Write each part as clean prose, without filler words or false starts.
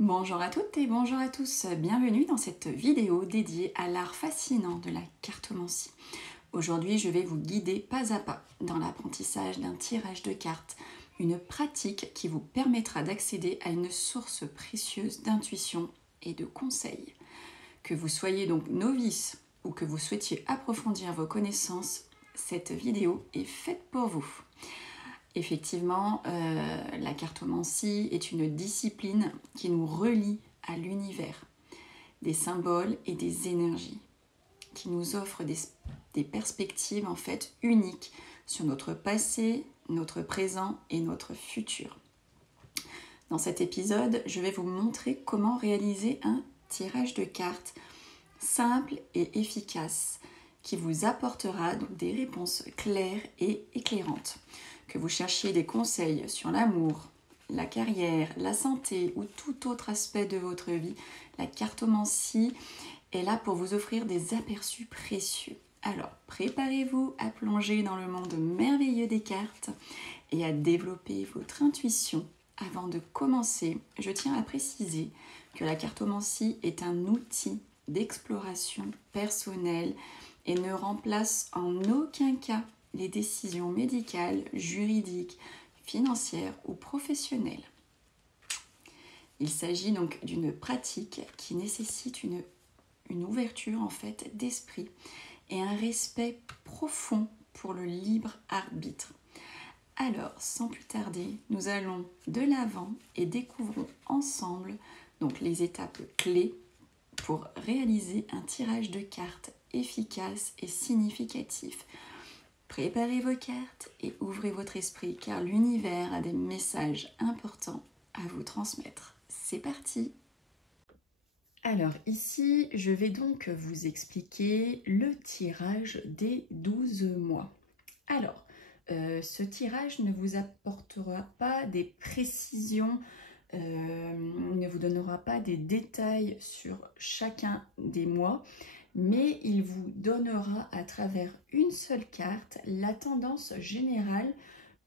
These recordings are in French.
Bonjour à toutes et bonjour à tous, bienvenue dans cette vidéo dédiée à l'art fascinant de la cartomancie. Aujourd'hui, je vais vous guider pas à pas dans l'apprentissage d'un tirage de cartes, une pratique qui vous permettra d'accéder à une source précieuse d'intuition et de conseils. Que vous soyez donc novice ou que vous souhaitiez approfondir vos connaissances, cette vidéo est faite pour vous. Effectivement, la cartomancie est une discipline qui nous relie à l'univers, des symboles et des énergies, qui nous offre des perspectives en fait uniques sur notre passé, notre présent et notre futur. Dans cet épisode, je vais vous montrer comment réaliser un tirage de cartes simple et efficace qui vous apportera donc des réponses claires et éclairantes. Que vous cherchiez des conseils sur l'amour, la carrière, la santé ou tout autre aspect de votre vie, la cartomancie est là pour vous offrir des aperçus précieux. Alors, préparez-vous à plonger dans le monde merveilleux des cartes et à développer votre intuition. Avant de commencer, je tiens à préciser que la cartomancie est un outil d'exploration personnelle et ne remplace en aucun cas les décisions médicales, juridiques, financières ou professionnelles. Il s'agit donc d'une pratique qui nécessite une ouverture en fait d'esprit et un respect profond pour le libre arbitre. Alors, sans plus tarder, nous allons de l'avant et découvrons ensemble donc les étapes clés pour réaliser un tirage de cartes efficace et significatif. Préparez vos cartes et ouvrez votre esprit car l'univers a des messages importants à vous transmettre. C'est parti! Alors ici, je vais donc vous expliquer le tirage des 12 mois. Alors, ce tirage ne vous apportera pas des précisions, ne vous donnera pas des détails sur chacun des mois, mais il vous donnera à travers une seule carte la tendance générale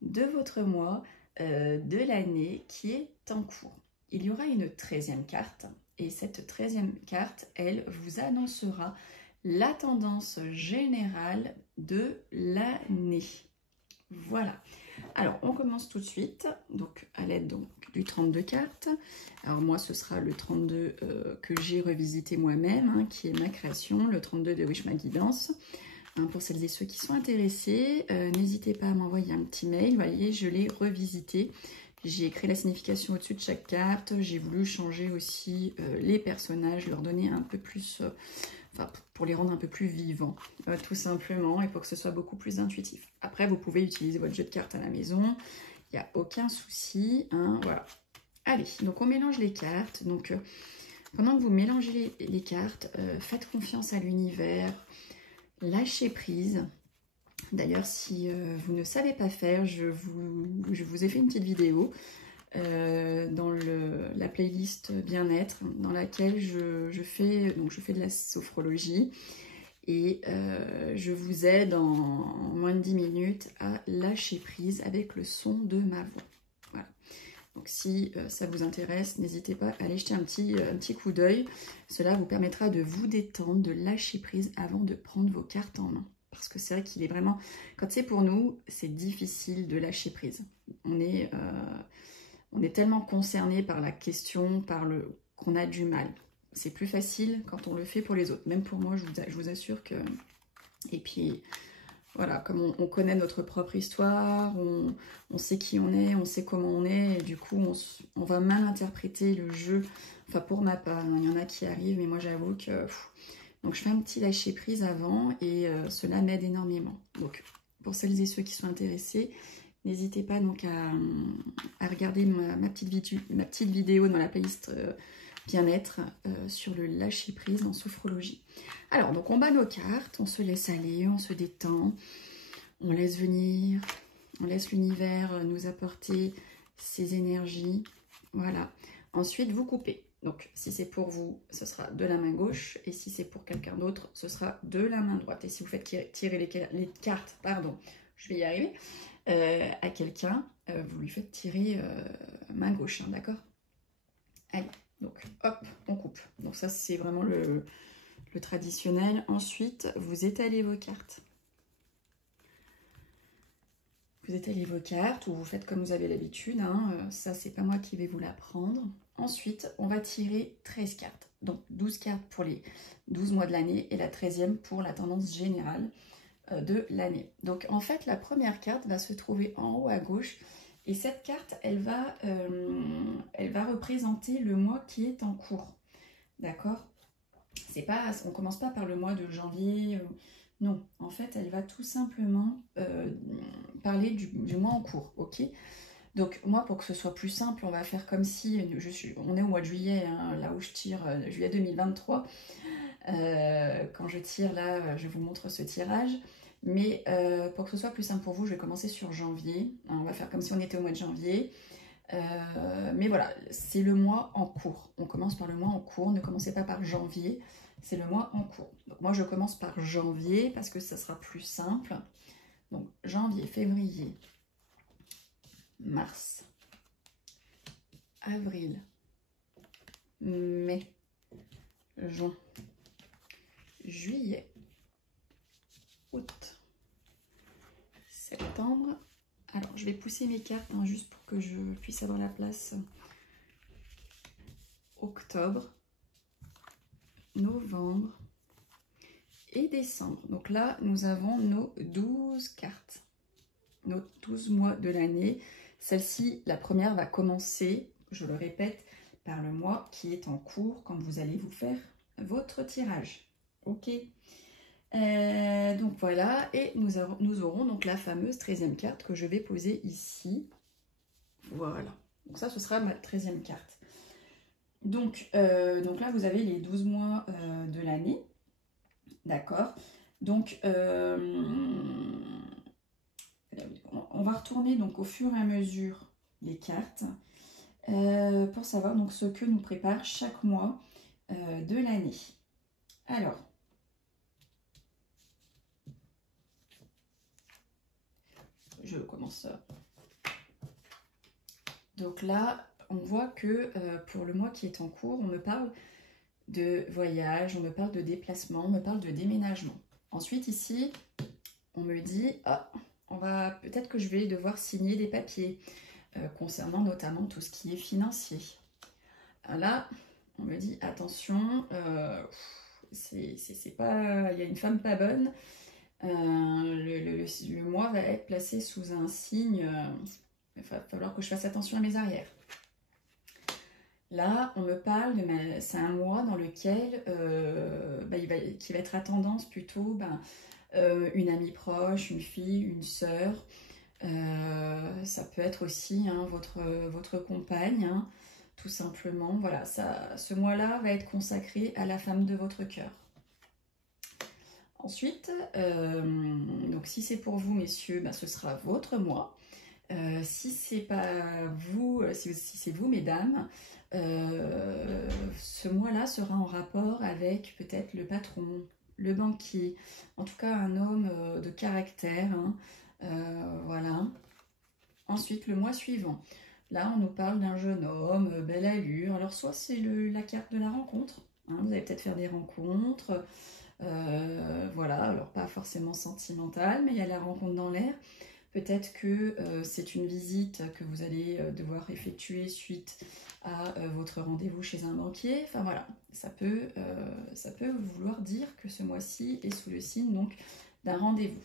de votre mois, de l'année qui est en cours. Il y aura une 13e carte et cette 13e carte, elle vous annoncera la tendance générale de l'année. Voilà. Alors, on commence tout de suite, donc à l'aide du 32 cartes. Alors moi, ce sera le 32 que j'ai revisité moi-même, hein, qui est ma création, le 32 de Wish Ma Guidance. Hein, pour celles et ceux qui sont intéressés, n'hésitez pas à m'envoyer un petit mail. Vous voyez, je l'ai revisité. J'ai écrit la signification au-dessus de chaque carte. J'ai voulu changer aussi les personnages, leur donner un peu plus... pour les rendre un peu plus vivants, tout simplement, et pour que ce soit beaucoup plus intuitif. Après, vous pouvez utiliser votre jeu de cartes à la maison, il n'y a aucun souci, hein, voilà. Allez, donc on mélange les cartes. Donc, pendant que vous mélangez les cartes, faites confiance à l'univers, lâchez prise. D'ailleurs, si vous ne savez pas faire, je vous ai fait une petite vidéo dans la playlist bien-être dans laquelle je fais de la sophrologie et je vous aide en moins de 10 minutes à lâcher prise avec le son de ma voix. Voilà. Donc si ça vous intéresse, n'hésitez pas à aller jeter un petit coup d'œil. Cela vous permettra de vous détendre, de lâcher prise avant de prendre vos cartes en main. Parce que c'est vrai qu'il est vraiment, quand c'est pour nous, c'est difficile de lâcher prise. On est tellement concerné par la question, qu'on a du mal. C'est plus facile quand on le fait pour les autres. Même pour moi, je vous assure que... Et puis, voilà, comme on connaît notre propre histoire, on sait qui on est, on sait comment on est, et du coup, on va mal interpréter le jeu. Enfin, pour ma part, il y en a qui arrivent, mais moi, j'avoue que... Donc, je fais un petit lâcher-prise avant, et cela m'aide énormément. Donc, pour celles et ceux qui sont intéressés, n'hésitez pas donc à regarder ma petite vidéo dans la playlist bien-être sur le lâcher-prise en sophrologie. Alors, donc on bat nos cartes, on se laisse aller, on se détend, on laisse venir, on laisse l'univers nous apporter ses énergies. Voilà. Ensuite, vous coupez. Donc, si c'est pour vous, ce sera de la main gauche. Et si c'est pour quelqu'un d'autre, ce sera de la main droite. Et si vous faites tirer les cartes, pardon, je vais y arriver, à quelqu'un, vous lui faites tirer main gauche, hein, d'accord? Allez, Donc ça, c'est vraiment le traditionnel. Ensuite, vous étalez vos cartes. Vous étalez vos cartes ou vous faites comme vous avez l'habitude. Hein. Ça, c'est pas moi qui vais vous l'apprendre. Ensuite, on va tirer 13 cartes. Donc 12 cartes pour les 12 mois de l'année et la 13e pour la tendance générale de l'année. Donc en fait, la première carte va se trouver en haut à gauche. Et cette carte, elle va représenter le mois qui est en cours. D'accord? C'est pas, on commence pas par le mois de janvier. Non, en fait, elle va tout simplement parler du mois en cours. Ok? Donc moi, pour que ce soit plus simple, on va faire comme si on est au mois de juillet, hein, là où je tire, juillet 2023. Quand je tire là, je vous montre ce tirage. Mais pour que ce soit plus simple pour vous, je vais commencer sur janvier. On va faire comme si on était au mois de janvier. Mais voilà, c'est le mois en cours. On commence par le mois en cours. Ne commencez pas par janvier. C'est le mois en cours. Donc moi, je commence par janvier parce que ça sera plus simple. Donc janvier, février, mars, avril, mai, juin, juillet, août, septembre. Alors, je vais pousser mes cartes hein, juste pour que je puisse avoir la place. Octobre, novembre et décembre. Donc là, nous avons nos 12 cartes, nos 12 mois de l'année. Celle-ci, la première va commencer, je le répète, par le mois qui est en cours quand vous allez vous faire votre tirage. Ok? Donc voilà, et nous aurons donc la fameuse 13e carte que je vais poser ici. Voilà, donc ça ce sera ma 13e carte. Donc là vous avez les 12 mois de l'année, d'accord. Donc on va retourner donc au fur et à mesure les cartes pour savoir donc ce que nous prépare chaque mois de l'année. Alors, je commence. Donc là, on voit que pour le mois qui est en cours, on me parle de voyage, on me parle de déplacement, on me parle de déménagement. Ensuite, ici, on me dit, ah, peut-être que je vais devoir signer des papiers concernant notamment tout ce qui est financier. Là, on me dit, attention, c'est pas, il y a une femme pas bonne. Le mois va être placé sous un signe, il va falloir que je fasse attention à mes arrières. Là, on me parle c'est un mois dans lequel qui va être à tendance plutôt une amie proche, une fille, une sœur. Ça peut être aussi hein, votre compagne, hein, tout simplement. Voilà, ce mois-là va être consacré à la femme de votre cœur. Ensuite, donc si c'est pour vous, messieurs, ce sera votre mois. Si c'est pas vous, si c'est vous, mesdames, ce mois-là sera en rapport avec peut-être le patron, le banquier, en tout cas un homme de caractère. Hein, voilà. Ensuite, le mois suivant. Là, on nous parle d'un jeune homme, belle allure. Alors, soit c'est la carte de la rencontre. Hein, vous allez peut-être faire des rencontres. Voilà, alors pas forcément sentimentale, mais il y a la rencontre dans l'air. Peut-être que c'est une visite que vous allez devoir effectuer suite à votre rendez-vous chez un banquier. Enfin voilà, ça peut vouloir dire que ce mois-ci est sous le signe donc d'un rendez-vous.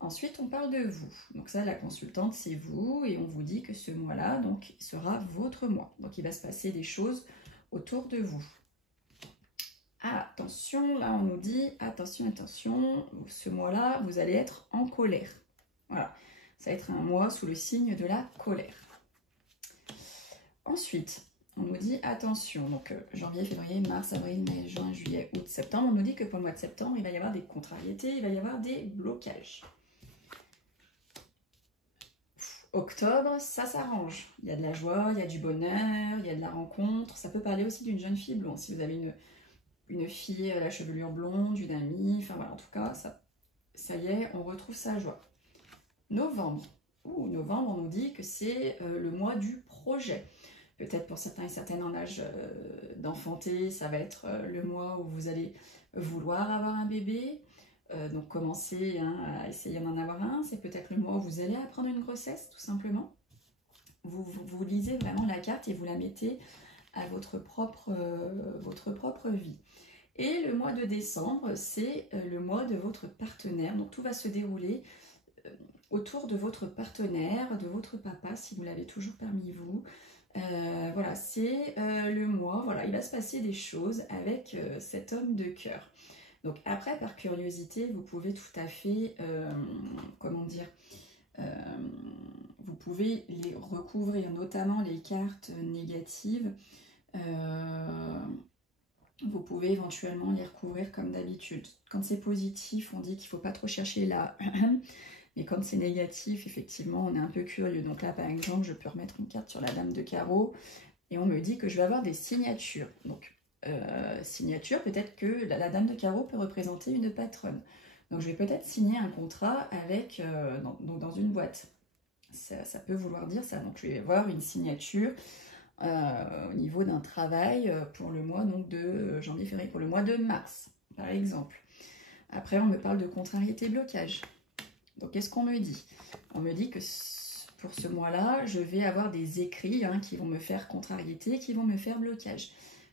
Ensuite, on parle de vous. Donc ça, la consultante, c'est vous et on vous dit que ce mois-là donc sera votre mois. Donc il va se passer des choses autour de vous. Ah, attention, là on nous dit, attention, ce mois-là, vous allez être en colère. Voilà, ça va être un mois sous le signe de la colère. Ensuite, on nous dit, attention, donc janvier, février, mars, avril, mai, juin, juillet, août, septembre, on nous dit que pour le mois de septembre, il va y avoir des contrariétés, il va y avoir des blocages. Octobre, ça s'arrange. Il y a de la joie, il y a du bonheur, il y a de la rencontre. Ça peut parler aussi d'une jeune fille blonde, si vous avez une fille à la chevelure blonde, une amie, enfin voilà, en tout cas, ça y est, on retrouve sa joie. Novembre. Novembre, on nous dit que c'est le mois du projet. Peut-être pour certains et certaines en âge d'enfanter, ça va être le mois où vous allez vouloir avoir un bébé. Donc commencez à essayer d'en avoir un. C'est peut-être le mois où vous allez apprendre une grossesse, tout simplement. Vous lisez vraiment la carte et vous la mettez à votre propre vie. Et le mois de décembre, c'est le mois de votre partenaire. Donc tout va se dérouler autour de votre partenaire, de votre papa, si vous l'avez toujours parmi vous. Voilà, c'est le mois, voilà, il va se passer des choses avec cet homme de cœur. Donc après, par curiosité, vous pouvez tout à fait, comment dire, vous pouvez les recouvrir, notamment les cartes négatives. Vous pouvez éventuellement les recouvrir comme d'habitude. Quand c'est positif, on dit qu'il ne faut pas trop chercher là. Mais quand c'est négatif, effectivement, on est un peu curieux. Donc là, par exemple, je peux remettre une carte sur la dame de carreau et on me dit que je vais avoir des signatures. Donc, signature, peut-être que la dame de carreau peut représenter une patronne. Donc, je vais peut-être signer un contrat avec, dans une boîte. Ça peut vouloir dire ça. Donc, je vais avoir une signature au niveau d'un travail pour le mois donc, de janvier-février, pour le mois de mars, par exemple. Après, on me parle de contrariété blocage. Donc, qu'est-ce qu'on me dit? On me dit que pour ce mois-là, je vais avoir des écrits qui vont me faire contrariété, qui vont me faire blocage.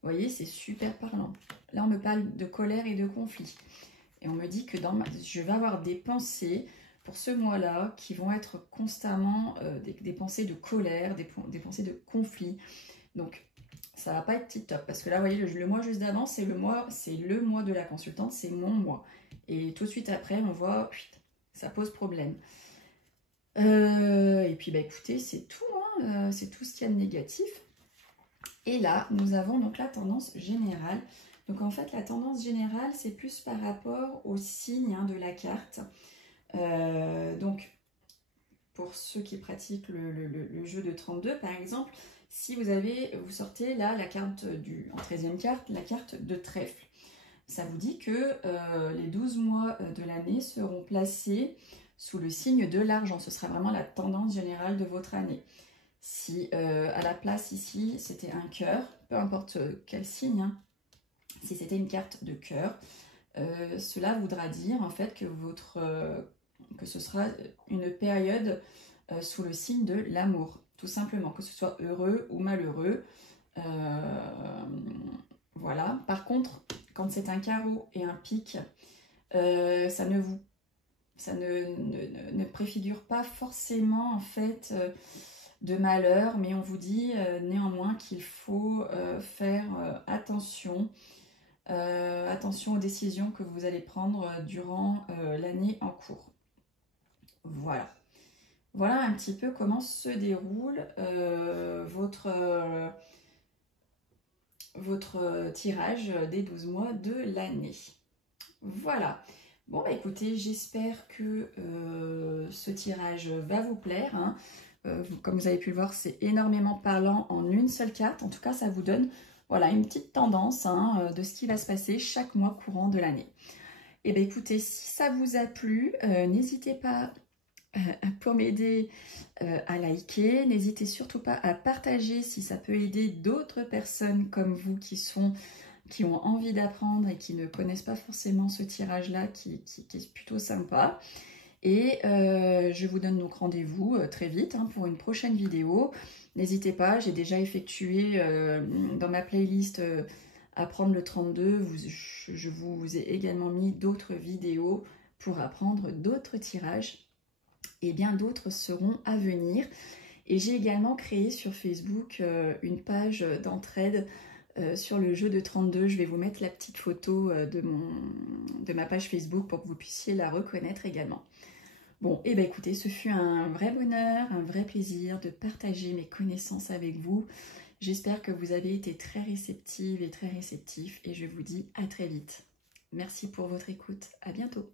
Vous voyez, c'est super parlant. Là, on me parle de colère et de conflit. Et on me dit que je vais avoir des pensées pour ce mois-là qui vont être constamment des pensées de colère, des pensées de conflit. Donc, ça va pas être tip-top. Parce que là, vous voyez, le mois juste d'avant, c'est le mois de la consultante, c'est mon mois. Et tout de suite après, on voit, ça pose problème. Et puis, bah, écoutez, c'est tout. C'est tout ce qu'il y a de négatif. Et là, nous avons donc la tendance générale. Donc, en fait, la tendance générale, c'est plus par rapport au signe de la carte. Donc, pour ceux qui pratiquent le jeu de 32, par exemple, si vous sortez là la carte en 13e carte, la carte de trèfle, ça vous dit que les 12 mois de l'année seront placés sous le signe de l'argent. Ce sera vraiment la tendance générale de votre année. Si à la place ici, c'était un cœur, peu importe quel signe, si c'était une carte de cœur, cela voudra dire en fait que ce sera une période sous le signe de l'amour, tout simplement, que ce soit heureux ou malheureux. Voilà. Par contre, quand c'est un carreau et un pic, ça ne préfigure pas forcément en fait de malheur, mais on vous dit néanmoins qu'il faut faire attention. Attention aux décisions que vous allez prendre durant l'année en cours. Voilà. Voilà un petit peu comment se déroule votre tirage des 12 mois de l'année. Voilà. Bon, bah écoutez, j'espère que ce tirage va vous plaire. Comme vous avez pu le voir, c'est énormément parlant en une seule carte. En tout cas, ça vous donne voilà, une petite tendance de ce qui va se passer chaque mois courant de l'année. Et bien écoutez, si ça vous a plu, n'hésitez pas pour m'aider à liker. N'hésitez surtout pas à partager si ça peut aider d'autres personnes comme vous qui ont envie d'apprendre et qui ne connaissent pas forcément ce tirage-là qui est plutôt sympa. Et je vous donne donc rendez-vous très vite pour une prochaine vidéo. N'hésitez pas, j'ai déjà effectué dans ma playlist Apprendre le 32, je vous ai également mis d'autres vidéos pour apprendre d'autres tirages. Et bien d'autres seront à venir. Et j'ai également créé sur Facebook une page d'entraide sur le jeu de 32. Je vais vous mettre la petite photo de ma page Facebook pour que vous puissiez la reconnaître également. Bon, et bien écoutez, ce fut un vrai bonheur, un vrai plaisir de partager mes connaissances avec vous. J'espère que vous avez été très réceptives et très réceptifs et je vous dis à très vite. Merci pour votre écoute. À bientôt.